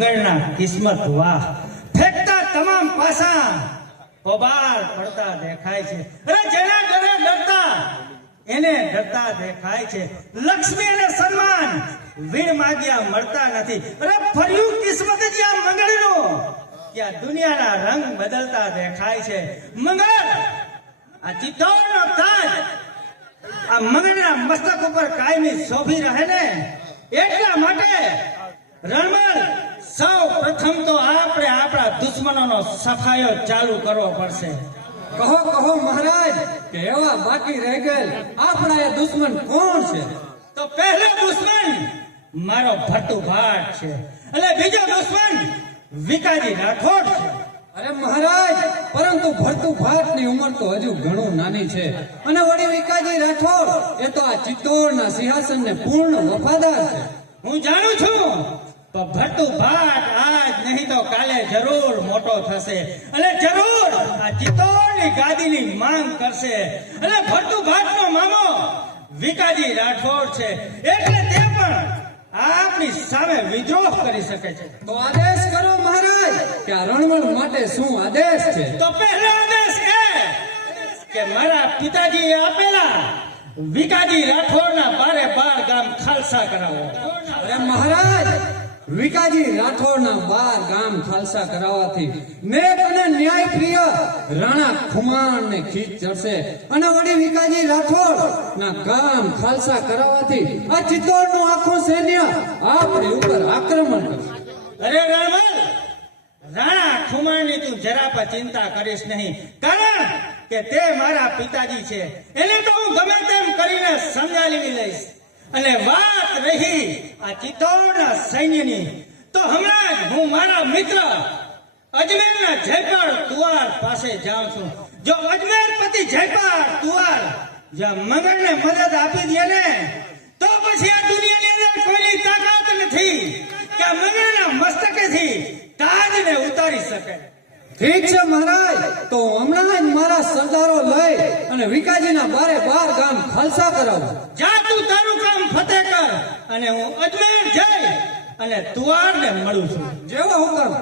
મંગળના કિસ્મત વાહ ફેંકતા તમામ પાસા પબાર પડતા દેખાય છે અરે જેના ઘરે ડરતા એને ડરતા દેખાય છે લક્ષ્મી અને સન્માન વીર માગ્યા મળતા નથી અરે ફર્યું કિસ્મત જ્યાં મંગળનું ત્યાં દુનિયાના રંગ બદલતા દેખાય છે મંગળ આ ચિત્તોડનો તાજ આ મંગળના મસ્તક ઉપર કાયમી શોભી રહે ને એટલા માટે રણમલ સૌ પ્રથમ તો આપણે આપણા દુશ્મનોનો સફાયો ચાલુ કરવો પડશે કહો કહો મહારાજ કે એવા બાકી રહી ગયેલ આપણા એ દુશ્મન કોણ છે? તો પહેલો દુશ્મન મારો ભટ્ટુ ભાટ છે અને બીજો દુશ્મન વિકાજી રાઠોડ છે. અરે મહારાજ પરંતુ ભરતુ ભાટની ઉંમર તો હજુ ઘણું નાની છે અને વળી વિકાજી રાઠોડ એ તો આ ચિત્તોડના સિંહાસનને પૂર્ણ વફાદાર છે. હું જાણું છું તો ભટ્ટુ ભાટ આજ નહીં તો કાલે જરૂર મોટો થશે અને જરૂર આ ચિત્તોડની ગાદીની માંગ કરશે અને ભટ્ટુ ભાટનો મામો વિકાજી રાઠોડ છે એટલે તે પણ આપની સામે વિદ્રોહ કરી શકે છે. તો આદેશ કરો મહારાજ કે આ રણવણ માટે શું આદેશ છે? તો પહેલો આદેશ એ કે મારા પિતાજીએ આપેલા વિકાજી રાઠોડના 12 ગામ ખાલસા કરાવો. અરે મહારાજ વિકાજી રાઠોડના 12 ગામ ખાલસા કરાવવાથી નેક અને ન્યાયપ્રિય રાણા ખુમાણને ખીચ ચડશે અને વળી વિકાજી રાઠોડ ના ગામ ખાલસા કરાવવાથી આ ચિત્તોડનું આખું સૈન્ય આપણી ઉપર આક્રમણ કરશે. અરે રણમલ રાણા ખુમાણની તું જરા પણ ચિંતા કરીશ નહીં કારણ કે તે મારા પિતાજી છે એને તો હું ગમે તેમ કરીને સમજાવી લઈશ અને વાત રહી આ ચિત્તોડના સૈન્યની તો હમણાં જ હું મારા મિત્ર અજમેરના જયપાળ તુવાર પાસે જાઉં છું. જો અજમેરપતિ જયપાળ તુવાર જ્યાં મંગળને મદદ આપી દે ને તો પછી આ દુનિયાની અંદર કોઈની તાકાત નથી કે મંગળના મસ્તકેથી તાજને ઉતારી શકે. ઠીક છે મહારાજ તો હમણાં જ મારા સરદારો લઈ અને વિકાજીના 12 ગામ ખાલસા કરાવું. જા તું તારું કામ ફતેહ કર અને હું અજમેર જઈ અને તુવારને મળું છું. જેવો હુકમ.